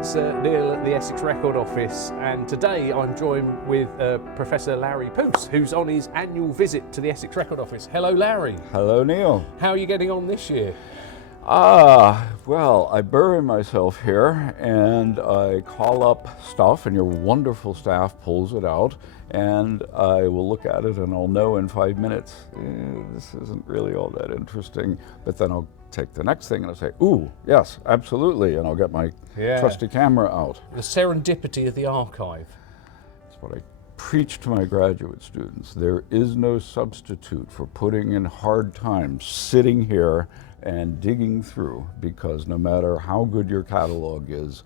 it's Neil at the Essex Record Office, and today I'm joined with Professor Larry Poos, who's on his annual visit to the Essex Record Office. Hello, Larry. Hello, Neil. How are you getting on this year? Well, I bury myself here and I call up stuff, and your wonderful staff pulls it out, and I will look at it and I'll know in 5 minutes, this isn't really all that interesting, but then I'll take the next thing and I'll say, ooh, yes, absolutely, and I'll get my trusty camera out. The serendipity of the archive. That's what I preach to my graduate students. There is no substitute for putting in hard time, sitting here and digging through, because no matter how good your catalog is,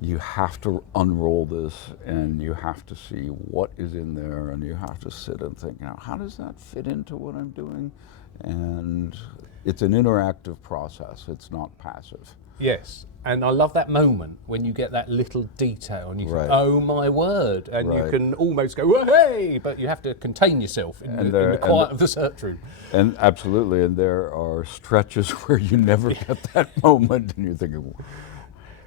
you have to unroll this and you have to see what is in there, and you have to sit and think, now, how does that fit into what I'm doing? And it's an interactive process, it's not passive. Yes, and I love that moment when you get that little detail and you think, Right. oh my word, and you Right. can almost go, oh, hey, but you have to contain yourself in the quiet of the search room. And absolutely, and there are stretches where you never get that moment and you're thinking,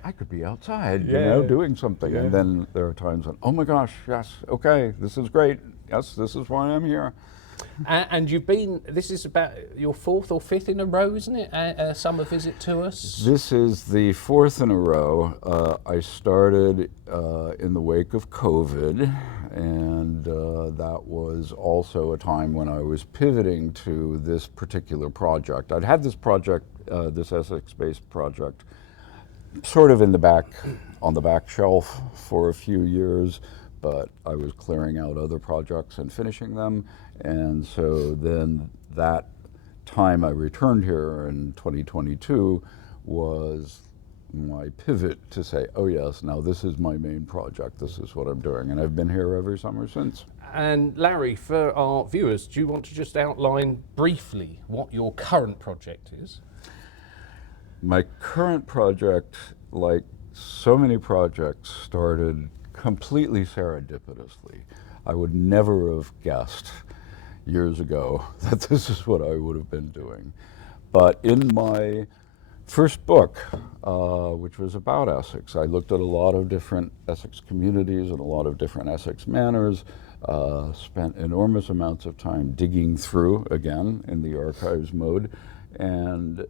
I could be outside, you know, doing something. And then there are times when, oh my gosh, yes, okay, this is great. Yes, this is why I'm here. And you've been, this is about your fourth or fifth in a row, isn't it? A summer visit to us? This is the fourth in a row. I started in the wake of COVID, and that was also a time when I was pivoting to this particular project. I'd had this project, this Essex-based project, sort of in the back, on the back shelf for a few years, but I was clearing out other projects and finishing them. And so then that time I returned here in 2022 was my pivot to say, oh yes, now this is my main project, this is what I'm doing. And I've been here every summer since. And Larry, for our viewers, do you want to just outline briefly what your current project is? My current project, like so many projects, started completely serendipitously. I would never have guessed years ago that this is what I would have been doing. But in my first book, which was about Essex, I looked at a lot of different Essex communities and a lot of different Essex manors, spent enormous amounts of time digging through, again, in the archives mode. And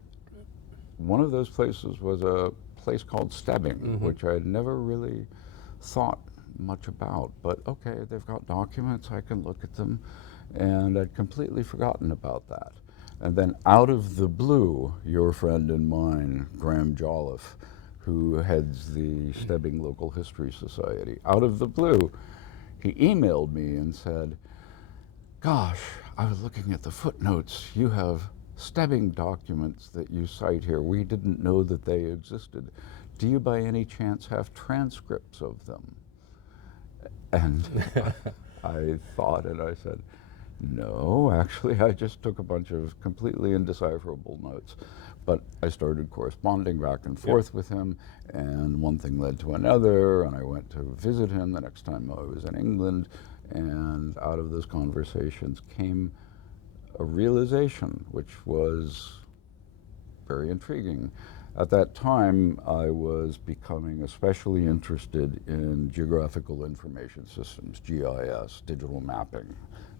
one of those places was a place called Stebbing, which I had never really thought much about. But okay, they've got documents, I can look at them. And I'd completely forgotten about that. And then out of the blue, your friend and mine, Graham Jolliffe, who heads the Stebbing Local History Society, out of the blue, he emailed me and said, gosh, I was looking at the footnotes. You have Stebbing documents that you cite here. We didn't know that they existed. Do you by any chance have transcripts of them? And I thought, and I said, no, actually, I just took a bunch of completely indecipherable notes. But I started corresponding back and forth with him, and one thing led to another, and I went to visit him the next time I was in England, and out of those conversations came a realization, which was very intriguing. At that time, I was becoming especially interested in Geographical Information Systems, GIS, digital mapping.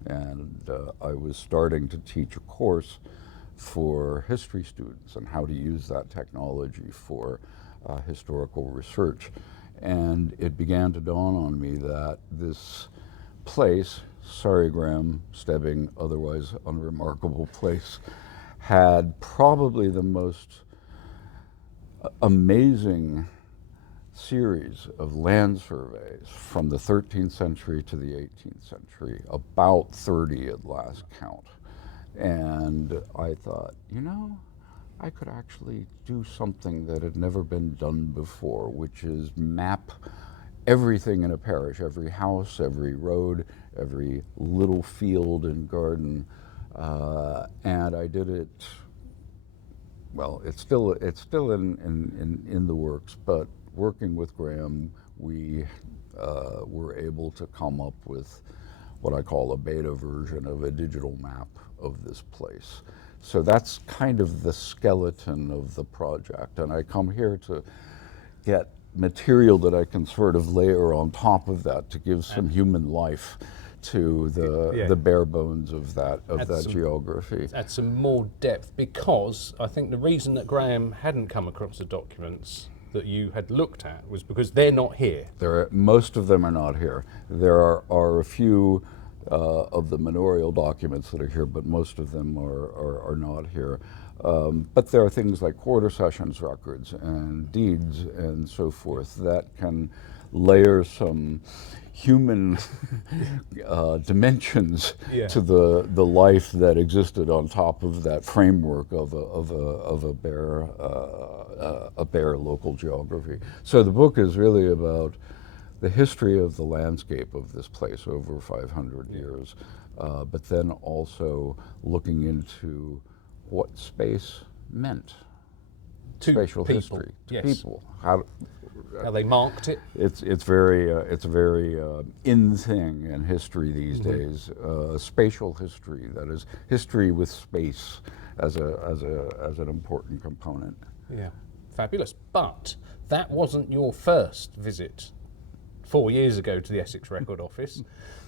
And I was starting to teach a course for history students and how to use that technology for historical research. And it began to dawn on me that this place, sorry Graham, Stebbing, otherwise unremarkable place, had probably the most amazing series of land surveys from the 13th century to the 18th century, about 30 at last count. And I thought, you know, I could actually do something that had never been done before, which is map everything in a parish, every house, every road, every little field and garden. And I did it, well, it's still in the works, but working with Graham, we were able to come up with what I call a beta version of a digital map of this place. So that's kind of the skeleton of the project, and I come here to get material that I can sort of layer on top of that to give some human life to the bare bones of that geography. Add some more depth, because I think the reason that Graham hadn't come across the documents that you had looked at was because they're not here. Most of them are not here. There are a few of the manorial documents that are here, but most of them are not here. But there are things like quarter sessions records and deeds and so forth that can layer some human dimensions to the life that existed on top of that framework of a bare local geography. So the book is really about the history of the landscape of this place over 500 years, but then also looking into what space meant. To spatial people. History to Yes. people. How they marked it. It's a very in thing in history these days. Spatial history, that is history with space as an important component. Yeah, fabulous. But that wasn't your first visit 4 years ago to the Essex Record Office.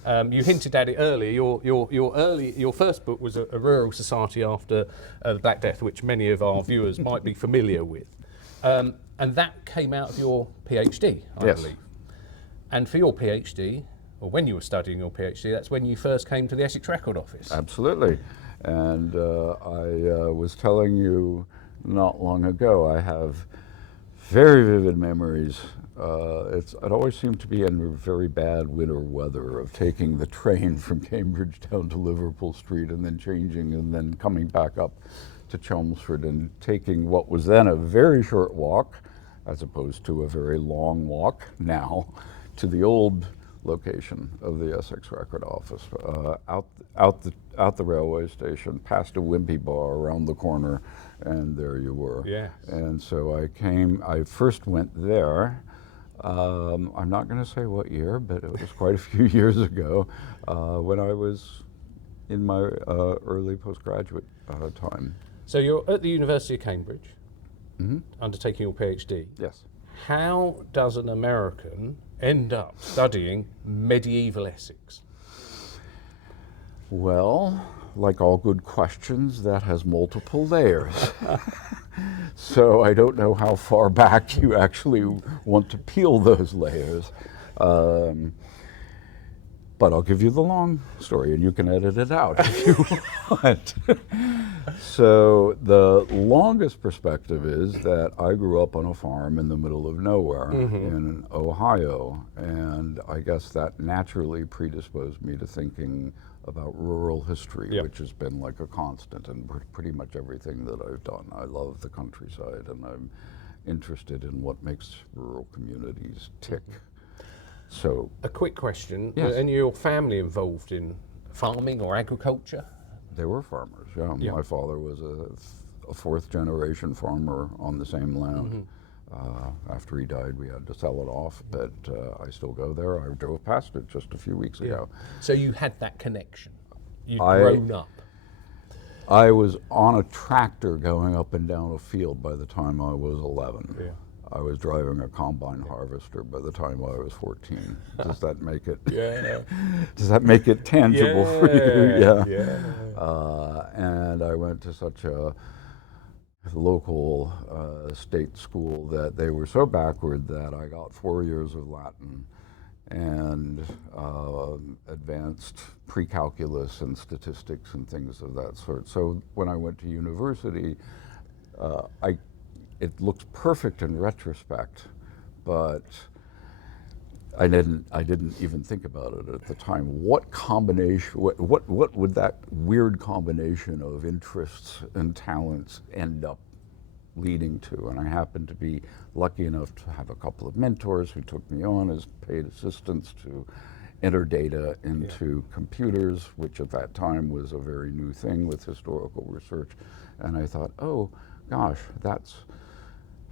You hinted at it earlier. Your first book was a rural society after the Black Death, which many of our viewers might be familiar with. And that came out of your PhD, I believe. And for your PhD, or when you were studying your PhD, that's when you first came to the Essex Record Office. Absolutely. And I was telling you not long ago, I have very vivid memories. It always seemed to be in very bad winter weather of taking the train from Cambridge down to Liverpool Street and then changing and then coming back up to Chelmsford and taking what was then a very short walk, as opposed to a very long walk now, to the old location of the Essex Record Office, out the railway station, past a wimpy bar around the corner, and there you were. Yes. And so I first went there. I'm not going to say what year, but it was quite a few years ago when I was in my early postgraduate time. So you're at the University of Cambridge, undertaking your PhD. Yes. How does an American end up studying medieval Essex? Well, like all good questions, that has multiple layers. So I don't know how far back you actually want to peel those layers. But I'll give you the long story and you can edit it out if you want. So the longest perspective is that I grew up on a farm in the middle of nowhere in Ohio, and I guess that naturally predisposed me to thinking about rural history, which has been like a constant in pretty much everything that I've done. I love the countryside and I'm interested in what makes rural communities tick. So, a quick question, yes. Any of your family involved in farming or agriculture? They were farmers, yeah. My father was a fourth generation farmer on the same land. After he died, we had to sell it off, but I still go there. I drove past it just a few weeks ago. So you had that connection. You'd grown up. I was on a tractor going up and down a field by the time I was 11. Yeah. I was driving a combine harvester by the time I was 14. Does that make it? Does that make it tangible for you? Yeah. And I went to such a local state school that they were so backward that I got 4 years of Latin and advanced pre-calculus and statistics and things of that sort. So when I went to university, it looks perfect in retrospect, but I didn't even think about it at the time. What combination? What would that weird combination of interests and talents end up leading to? And I happened to be lucky enough to have a couple of mentors who took me on as paid assistants to enter data into computers, which at that time was a very new thing with historical research. And I thought, oh gosh, that's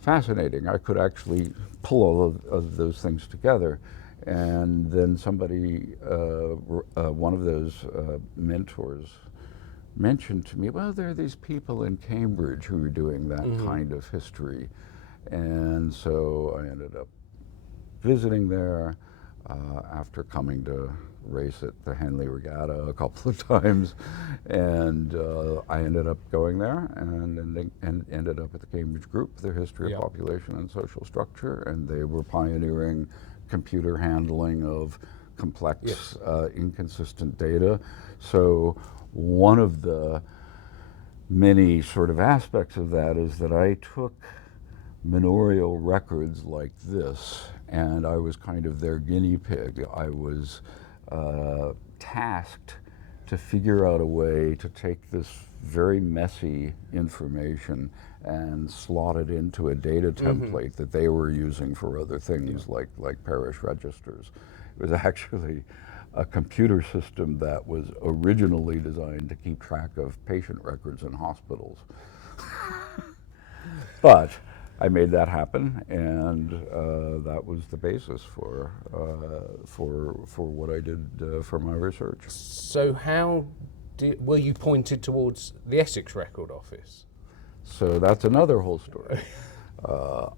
fascinating. I could actually pull all of those things together. And then somebody, one of those mentors mentioned to me, well, there are these people in Cambridge who are doing that kind of history. And so I ended up visiting there after coming to race at the Henley Regatta a couple of times, and I ended up going there and ended up at the Cambridge Group, the history of population and social structure, and they were pioneering computer handling of complex, inconsistent data. So one of the many sort of aspects of that is that I took manorial records like this, and I was kind of their guinea pig. I was tasked to figure out a way to take this very messy information and slot it into a data template that they were using for other things like parish registers. It was actually a computer system that was originally designed to keep track of patient records in hospitals. But I made that happen, and that was the basis for what I did for my research. So how were you pointed towards the Essex Record Office? So that's another whole story.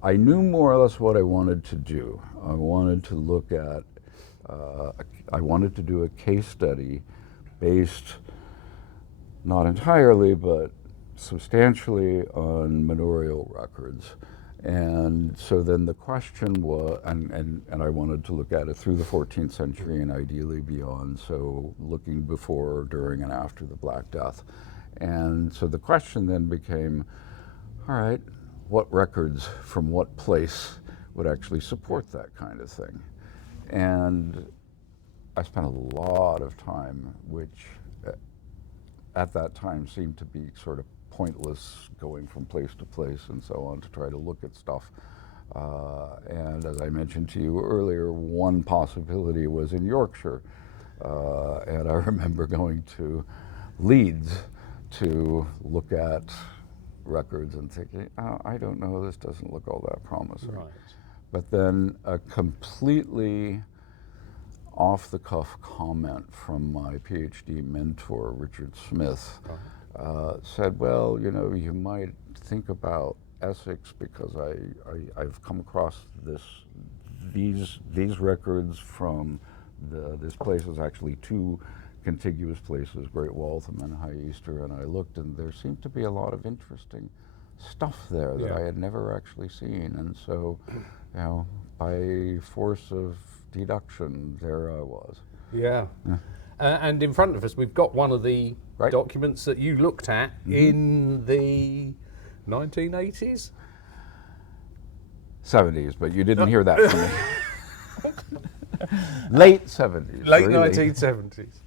I knew more or less what I wanted to do. I wanted to look at, I wanted to do a case study based, not entirely, but substantially on manorial records. And so then the question was, and I wanted to look at it through the 14th century and ideally beyond, so looking before, during, and after the Black Death. And so the question then became, all right, what records from what place would actually support that kind of thing? And I spent a lot of time, which at that time seemed to be sort of pointless, going from place to place and so on to try to look at stuff. And as I mentioned to you earlier, one possibility was in Yorkshire. And I remember going to Leeds to look at records and thinking, oh, I don't know, this doesn't look all that promising. Right. But then a completely off-the-cuff comment from my PhD mentor, Richard Smith, said, well, you know, you might think about Essex because I've come across these records from this place is actually two contiguous places, Great Waltham and High Easter, and I looked and there seemed to be a lot of interesting stuff there that I had never actually seen, and so, you know, by force of deduction, there I was. Yeah. And in front of us, we've got one of the documents that you looked at in the 1980s? 70s, but you didn't hear that from me. Late 70s. Late really. 1970s.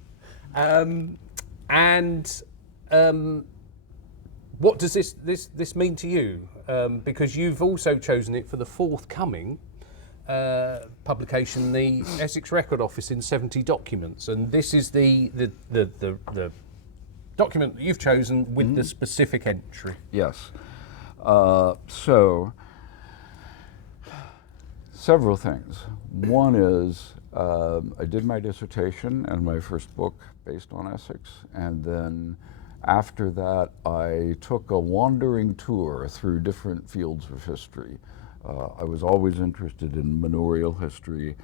What does this mean to you? Because you've also chosen it for the forthcoming publication, the Essex Record Office in 70 documents, and this is the document that you've chosen with the specific entry. Yes. So, several things. One is I did my dissertation and my first book based on Essex, and then after that I took a wandering tour through different fields of history. I was always interested in manorial history,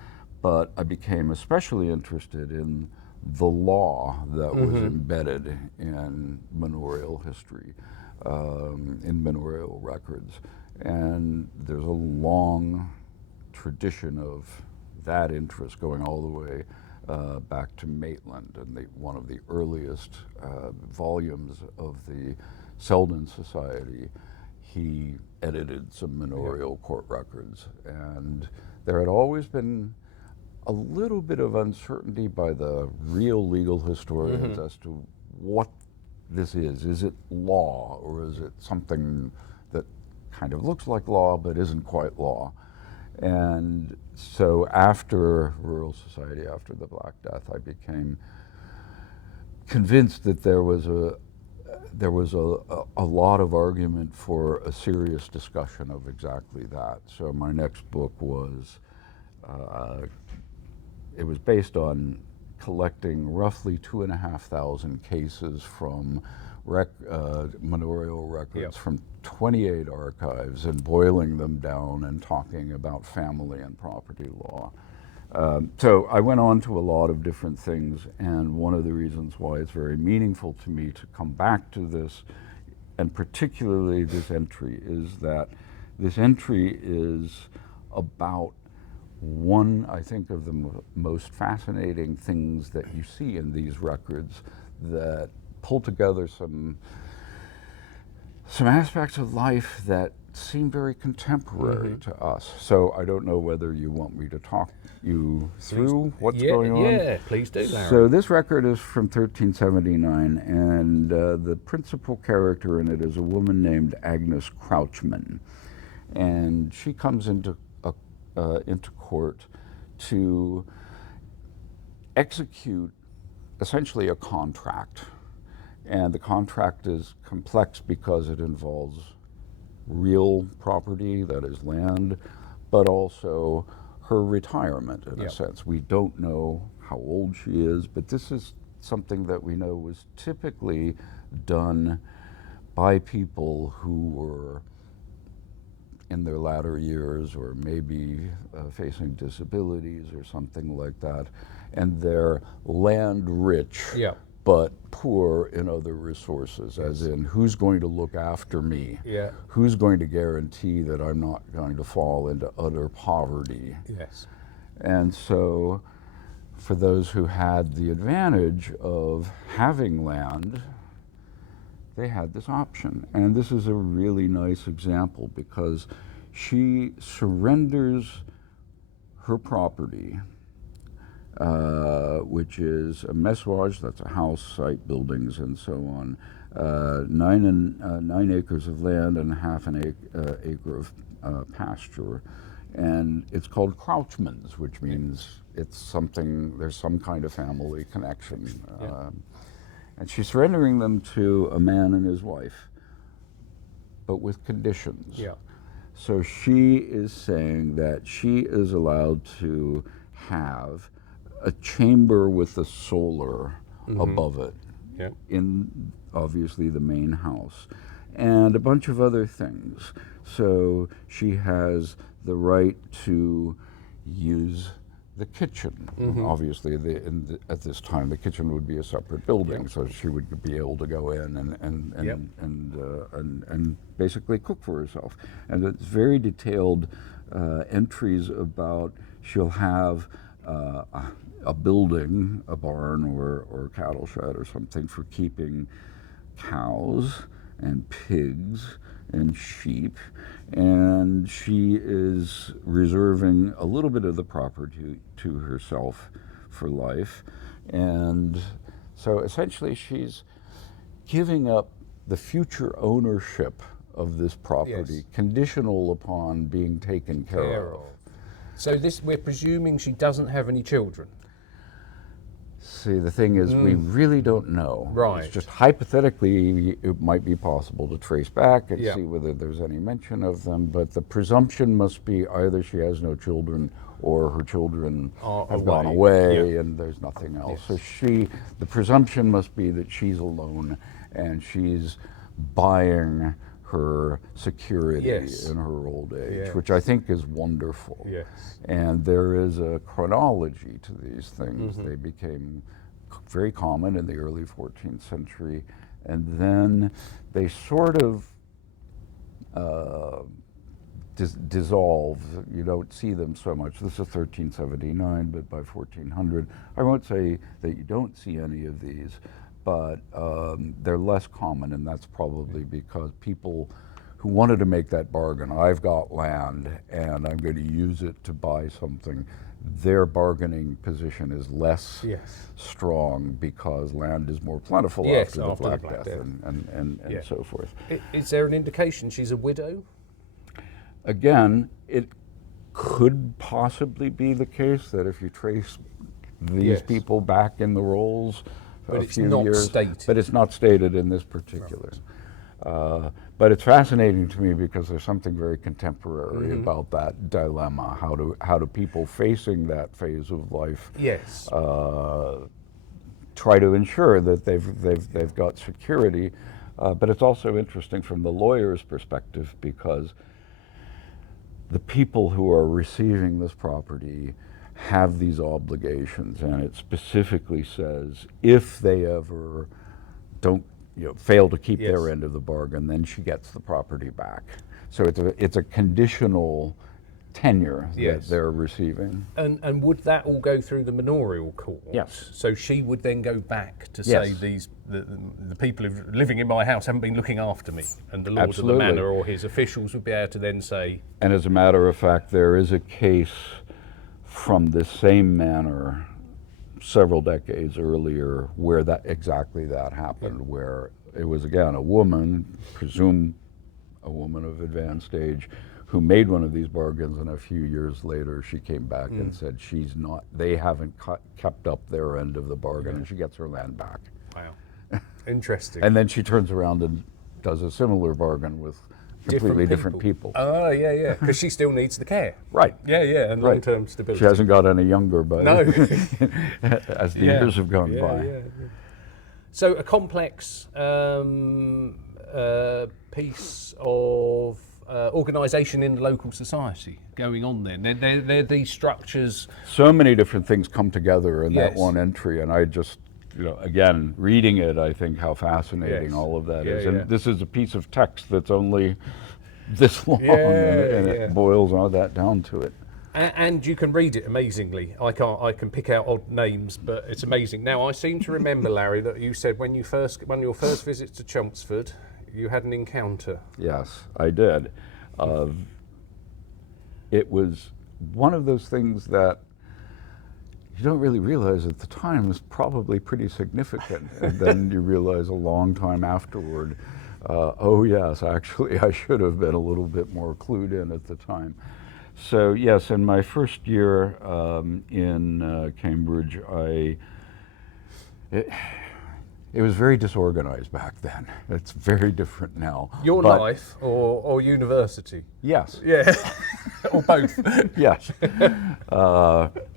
but I became especially interested in the law that was embedded in manorial history, in manorial records. And there's a long tradition of that interest going all the way back to Maitland, and one of the earliest volumes of the Selden Society. He edited some manorial court records, and there had always been a little bit of uncertainty by the real legal historians as to what this is. Is it law, or is it something that kind of looks like law but isn't quite law? And so after Rural Society, after the Black Death, I became convinced that there was a lot of argument for a serious discussion of exactly that. So my next book was, it was based on collecting roughly 2,500 cases from manorial records Yep. from 28 archives and boiling them down and talking about family and property law. So I went on to a lot of different things, and one of the reasons why it's very meaningful to me to come back to this, and particularly this entry, is that this entry is about one, I think, of the most fascinating things that you see in these records that pull together some aspects of life that seem very contemporary to us. So I don't know whether you want me to talk you through what's going on. Yeah, please do, Larry. So this record is from 1379, and the principal character in it is a woman named Agnes Crouchman, and she comes into court to execute essentially a contract. And the contract is complex because it involves real property, that is land, but also her retirement in a sense. We don't know how old she is, but this is something that we know was typically done by people who were in their latter years or maybe facing disabilities or something like that, and they're land rich. But poor in other resources, as in who's going to look after me? Who's going to guarantee that I'm not going to fall into utter poverty? And so for those who had the advantage of having land, they had this option. And this is a really nice example because she surrenders her property, which is a messuage, that's a house, site, buildings, and so on, 9 acres of land and half an acre of pasture. And it's called Crouchman's, which means it's something, there's some kind of family connection. And she's surrendering them to a man and his wife, but with conditions. So she is saying that she is allowed to have a chamber with a solar above it in obviously the main house, and a bunch of other things. So she has the right to use the kitchen. Obviously, at this time, the kitchen would be a separate building, so she would be able to go in and basically cook for herself. And it's very detailed entries about she'll have a building, a barn or cattle shed or something for keeping cows and pigs and sheep, and she is reserving a little bit of the property to herself for life. And so essentially she's giving up the future ownership of this property, conditional upon being taken care of. So this, we're presuming she doesn't have any children. See, the thing is, we really don't know. It's just hypothetically, it might be possible to trace back and see whether there's any mention of them, but the presumption must be either she has no children or her children have gone away and there's nothing else. So the presumption must be that she's alone and she's buying her security in her old age, which I think is wonderful. And there is a chronology to these things. They became very common in the early 14th century, and then they sort of dissolve. You don't see them so much. This is 1379, but by 1400, I won't say that you don't see any of these, but they're less common, and that's probably because people who wanted to make that bargain, I've got land and I'm going to use it to buy something, their bargaining position is less strong because land is more plentiful after the Black Death and so forth. Is there an indication she's a widow? Again, it could possibly be the case that if you trace these people back in the rolls, but it's not stated. But it's not stated in this particular. But it's fascinating to me because there's something very contemporary about that dilemma. How do people facing that phase of life try to ensure that they've got security, But it's also interesting from the lawyer's perspective because the people who are receiving this property have these obligations, and it specifically says if they ever don't, fail to keep their end of the bargain, then she gets the property back. So it's a conditional tenure that they're receiving. And would that all go through the manorial court? Yes. So she would then go back to say the people who are living in my house haven't been looking after me, and the lord of the manor or his officials would be able to then say. And as a matter of fact, there is a case from this same manor several decades earlier where exactly that happened, where it was again a woman, presume a woman of advanced age, who made one of these bargains, and a few years later she came back and said they haven't kept up their end of the bargain, and she gets her land back. Wow, interesting. And then she turns around and does a similar bargain with completely different people. Oh, yeah, because she still needs the care. Right. Yeah, and long-term stability. She hasn't got any younger, but no. as the years have gone by. Yeah. So a complex piece of organisation in the local society going on then. They're these structures. So many different things come together in that one entry, and I just, again, reading it, I think how fascinating all of that is. And this is a piece of text that's only this long, and it boils all that down to it. And you can read it amazingly. I can pick out odd names, but it's amazing. Now, I seem to remember, Larry, that you said when your first visit to Chelmsford, you had an encounter. Yes, I did. It was one of those things that you don't really realize at the time is probably pretty significant. And then you realize a long time afterward, oh yes, actually I should have been a little bit more clued in at the time. So yes, in my first year in Cambridge, it was very disorganized back then. It's very different now. Your life or university? Yes. Yeah, or both. Yes.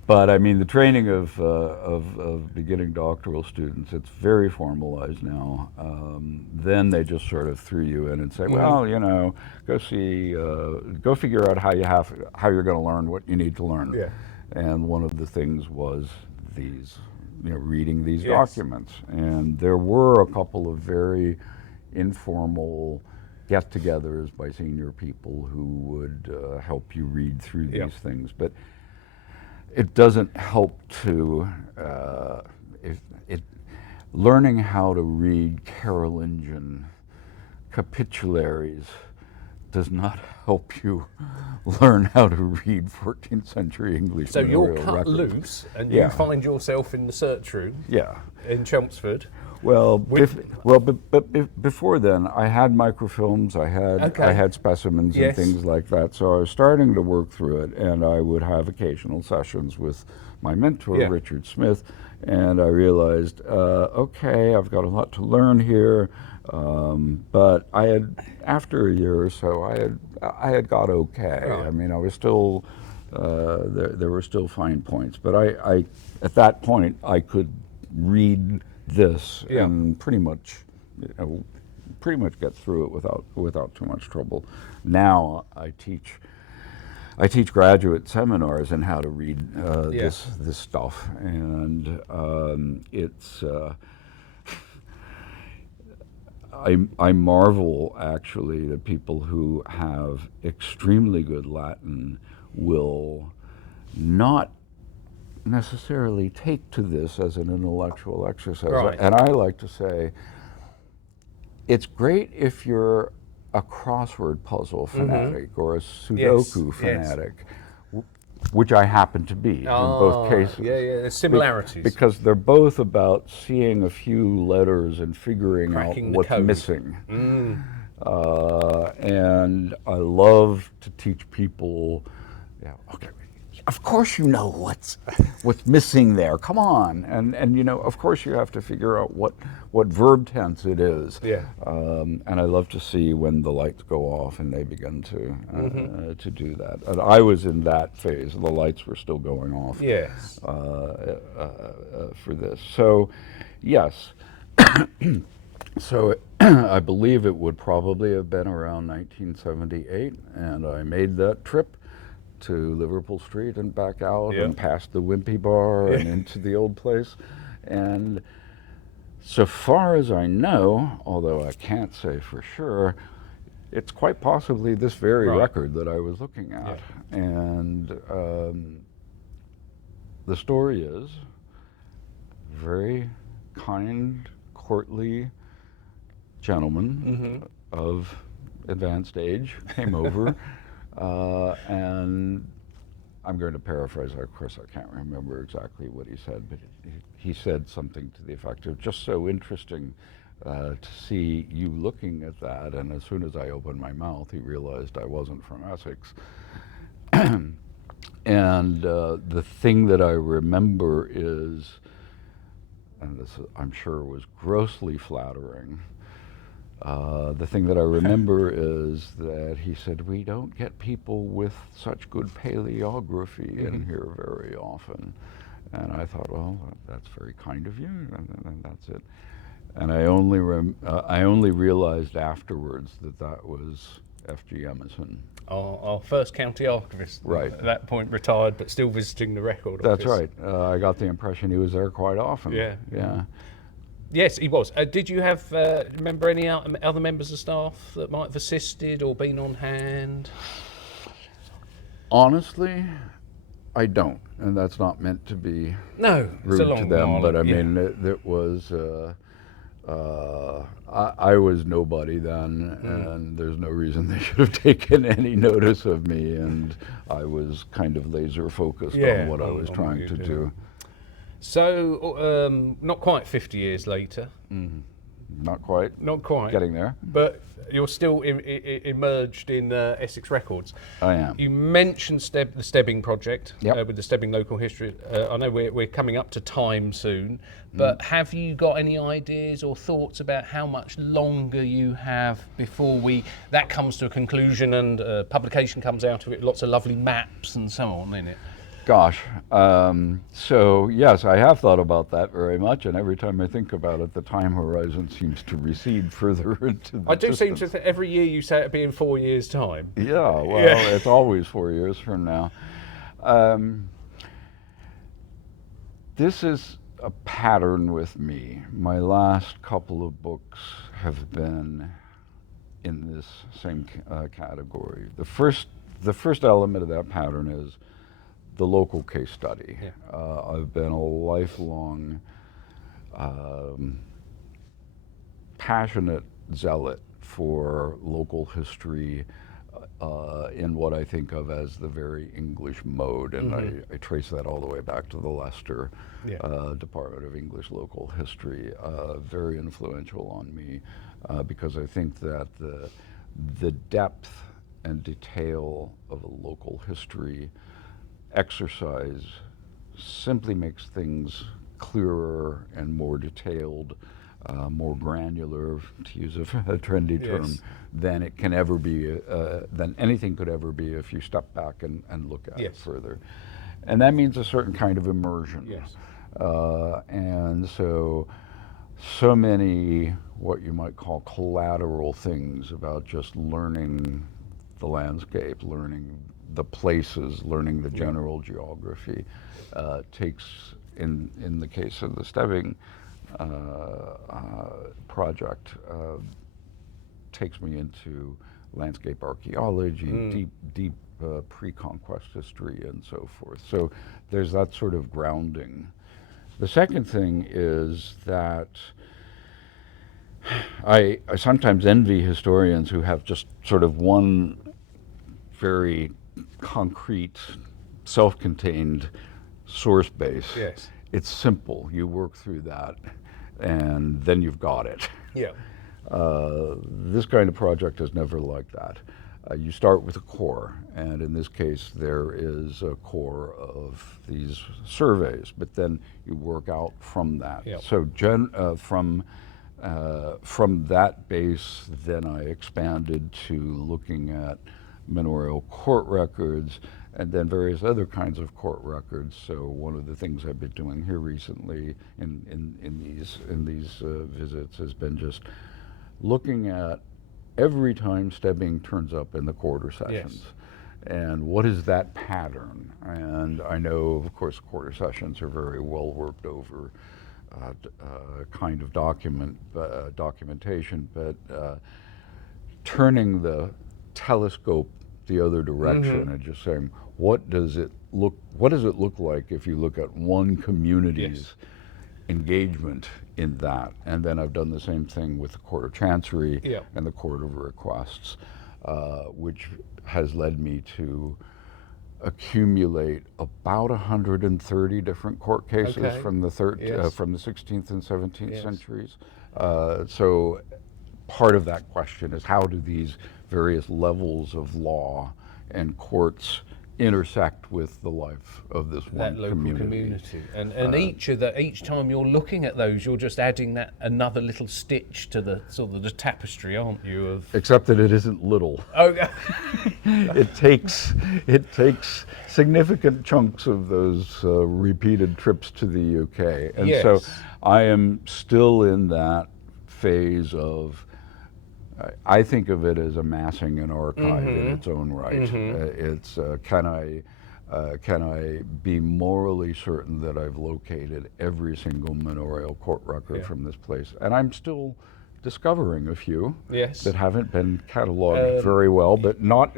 But I mean, the training of beginning doctoral students, it's very formalized now. Then they just sort of threw you in and say, well, go figure out how you're going to learn what you need to learn. Yeah. And one of the things was these, reading these documents. And there were a couple of very informal get-togethers by senior people who would help you read through these things. But it doesn't help to, learning how to read Carolingian capitularies does not help you learn how to read 14th century English. So you're cut records. loose and you find yourself in the search room in Chelmsford. Well, but before then, I had microfilms, I had specimens and things like that. So I was starting to work through it, and I would have occasional sessions with my mentor, Richard Smith, and I realized, okay, I've got a lot to learn here. But I had, after a year or so, I had got okay. Right. I mean, I was still there were still fine points, but I at that point I could read this and pretty much get through it without too much trouble. Now I teach graduate seminars in how to read this stuff, and it's. I marvel actually that people who have extremely good Latin will not necessarily take to this as an intellectual exercise. Right. And I like to say, it's great if you're a crossword puzzle fanatic or a Sudoku fanatic, which I happen to be in both cases. Yeah, there's similarities. Because they're both about seeing a few letters and figuring out what's missing. And I love to teach people, okay, of course you know what's missing there. Come on, and of course you have to figure out what verb tense it is. Yeah. And I love to see when the lights go off and they begin to do that. And I was in that phase. The lights were still going off. Yes. For this, so yes. So I believe it would probably have been around 1978, and I made that trip to Liverpool Street and back out and past the Wimpy Bar and into the old place. And so far as I know, although I can't say for sure, it's quite possibly this very record that I was looking at. And the story is very kind, courtly gentleman of advanced age came over, and I'm going to paraphrase. Of course, I can't remember exactly what he said, but he said something to the effect of, "Just so interesting to see you looking at that." And as soon as I opened my mouth, he realized I wasn't from Essex. And the thing that I remember is, and this I'm sure was grossly flattering, the thing that I remember is that he said, "We don't get people with such good paleography in here very often." And I thought, well, that's very kind of you, and that's it. And I only realized afterwards that that was F.G. Emerson. Our first county archivist. Right. At that point retired, but still visiting the record office. That's right. I got the impression he was there quite often. Yeah. Yes, he was. Did you have, remember any other members of staff that might have assisted or been on hand? Honestly, I don't, and that's not meant to be rude to them, but I mean, it was, I was nobody then, and there's no reason they should have taken any notice of me, and I was kind of laser focused on what I was trying to do. So, not quite 50 years later. Not quite. Not quite. Getting there. But you're still emerged in Essex Records. I am. You mentioned the Stebbing project with the Stebbing Local History. I know we're coming up to time soon, but have you got any ideas or thoughts about how much longer you have before that comes to a conclusion and publication comes out of it, lots of lovely maps and so on in it? Gosh, so yes, I have thought about that very much, and every time I think about it, the time horizon seems to recede further into the I do distance. seem to think every year you say it'll be in 4 years' time. Yeah, well, it's always 4 years from now. This is a pattern with me. My last couple of books have been in this same category. The first element of that pattern is the local case study. I've been a lifelong passionate zealot for local history in what I think of as the very English mode, and I trace that all the way back to the Leicester Department of English Local History. Very influential on me because I think that the depth and detail of a local history exercise simply makes things clearer and more detailed, more granular, to use a trendy term, than it can ever be, than anything could ever be if you step back and look at it further. And that means a certain kind of immersion. And so many what you might call collateral things about just learning the landscape, learning the places, learning the general geography, takes, in the case of the Stebbing project, takes me into landscape archaeology, deep pre-conquest history and so forth. So there's that sort of grounding. The second thing is that I sometimes envy historians who have just sort of one very concrete, self-contained source base. It's simple. You work through that, and then you've got it. This kind of project is never like that. You start with a core, and in this case, there is a core of these surveys, but then you work out from that. So from that base, then I expanded to looking at manorial court records, and then various other kinds of court records. So one of the things I've been doing here recently in these visits has been just looking at every time Stebbing turns up in the quarter sessions. And what is that pattern? And I know, of course, quarter sessions are very well worked over kind of documentation, but turning the telescope the other direction and just saying, what does it look like if you look at one community's engagement in that? And then I've done the same thing with the Court of Chancery and the Court of Requests, which has led me to accumulate about 130 different court cases from the from the 16th and 17th centuries. So part of that question is, how do these various levels of law and courts intersect with the life of this one local community. And each time you're looking at those, you're just adding that another little stitch to the sort of the tapestry, aren't you? Except that it isn't little. Oh, it takes significant chunks of those repeated trips to the UK, and so I am still in that phase of. I think of it as amassing an archive in its own right. It's can I be morally certain that I've located every single manorial court record from this place? And I'm still discovering a few that haven't been cataloged very well, but not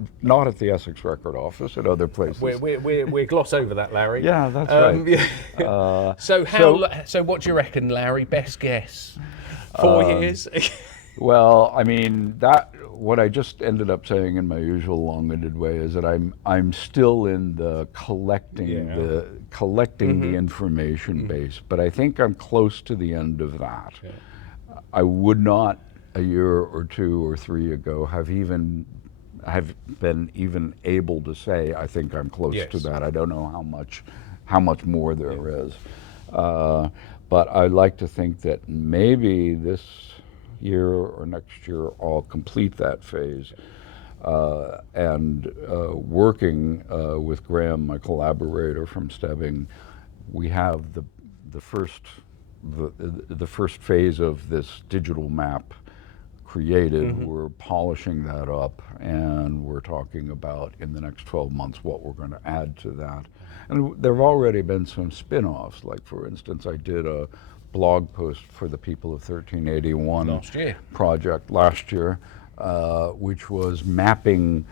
at the Essex Record Office, at other places. We gloss over that, Larry. Yeah, that's right. So what do you reckon, Larry? Best guess? 4 years? Well, I mean, what I just ended up saying in my usual long-winded way is that I'm still in the collecting the information base, but I think I'm close to the end of that. I would not a year or 2 or 3 ago have been even able to say I think I'm close to that. I don't know how much more there is, but I like to think that maybe this year or next year I'll complete that phase, and working with Graham, my collaborator from Stebbing, we have the first phase of this digital map created. We're polishing that up, and we're talking about in the next 12 months what we're going to add to that. And there have already been some spin-offs, like for instance I did a blog post for the People of 1381 project last year, which was mapping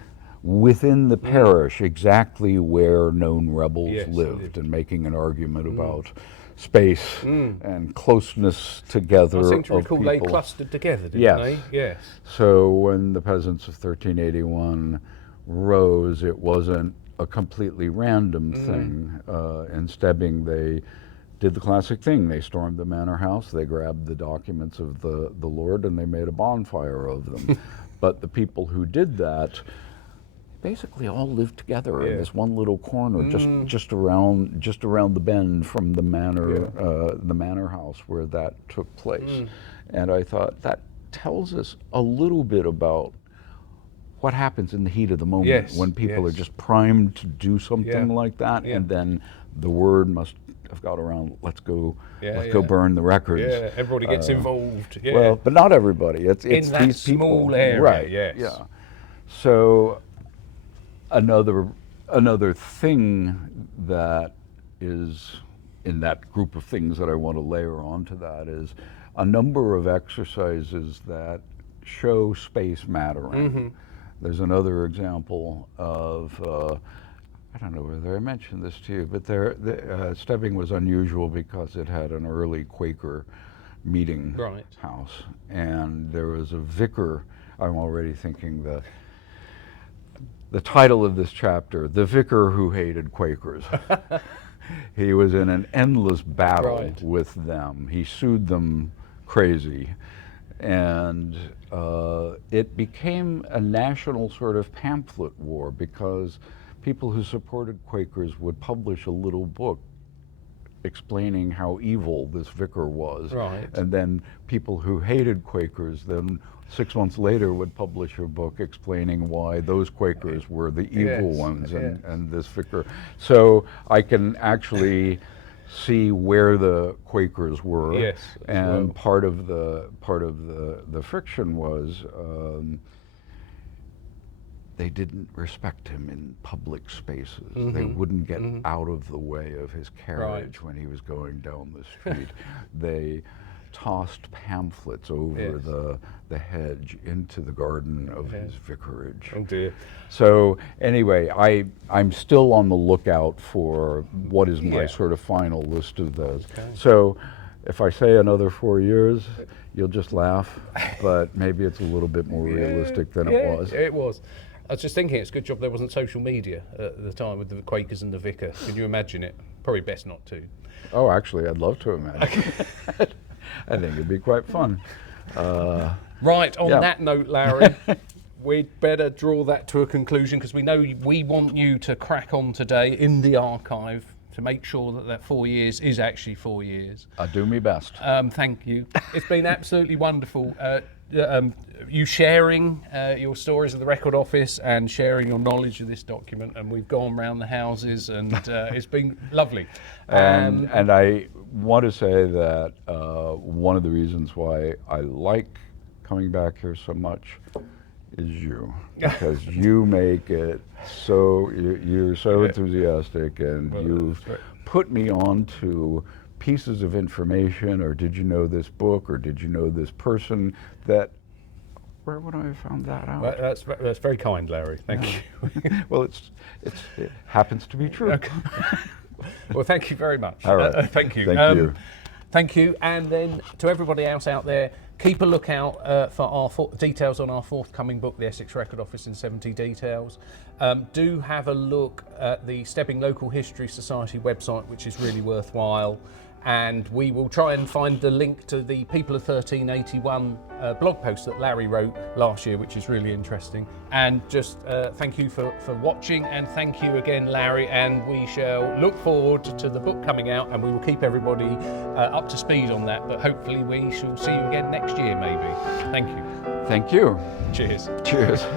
within the parish exactly where known rebels lived, and making an argument about space and closeness together. I seem to recall people. They clustered together, didn't they? Yes. So when the peasants of 1381 rose, it wasn't a completely random thing. In Stebbing, they did the classic thing. They stormed the manor house, they grabbed the documents of the Lord, and they made a bonfire of them. But the people who did that basically all lived together in this one little corner, just around the bend from the manor house where that took place. And I thought that tells us a little bit about what happens in the heat of the moment when people are just primed to do something like that, and then the word must have got around. Let's go burn the records. Yeah, everybody gets involved. Yeah. Well, but not everybody. It's in that these small people. area. Right. Yes. Yeah. So another thing that is in that group of things that I want to layer onto that is a number of exercises that show space mattering. There's another example of I don't know whether I mentioned this to you, but Stebbing was unusual because it had an early Quaker meeting house, and there was a vicar. I'm already thinking the title of this chapter, "The Vicar Who Hated Quakers." He was in an endless battle with them. He sued them crazy, and it became a national sort of pamphlet war, because people who supported Quakers would publish a little book explaining how evil this vicar was. And then people who hated Quakers then 6 months later would publish a book explaining why those Quakers were the evil ones and this vicar. So I can actually see where the Quakers were. Yes, as and well. part of the friction was they didn't respect him in public spaces. They wouldn't get out of the way of his carriage when he was going down the street. They tossed pamphlets over the hedge into the garden of his vicarage. Oh dear. So anyway, I'm still on the lookout for what is my sort of final list of those. Okay. So if I say another 4 years, you'll just laugh, but maybe it's a little bit more realistic than it was. It was. I was just thinking, it's a good job there wasn't social media at the time with the Quakers and the vicar. Can you imagine it? Probably best not to. Oh, actually, I'd love to imagine. I think it'd be quite fun. Right, on that note, Larry, we'd better draw that to a conclusion, because we know we want you to crack on today in the archive to make sure that that 4 years is actually 4 years. I'll do my best. Thank you. It's been absolutely wonderful. You sharing your stories of the Record Office and sharing your knowledge of this document, and we've gone around the houses, and it's been lovely. And I want to say that one of the reasons why I like coming back here so much is you, because you make it so, you're so enthusiastic, and you've put me on to pieces of information, or did you know this book, or did you know this person, that where would I have found that out? Well, that's very kind, Larry. Thank you. Well, it happens to be true. Okay. Well, thank you very much. All right. Thank you. Thank you. Thank you. And then to everybody else out there, keep a lookout for our details on our forthcoming book, The Essex Record Office in 70 Details. Do have a look at the Stebbing Local History Society website, which is really worthwhile. And we will try and find the link to the People of 1381 blog post that Larry wrote last year, which is really interesting. And just thank you for watching, and thank you again, Larry, and we shall look forward to the book coming out, and we will keep everybody up to speed on that, but hopefully we shall see you again next year, maybe. Thank you. Thank you. Cheers. Cheers.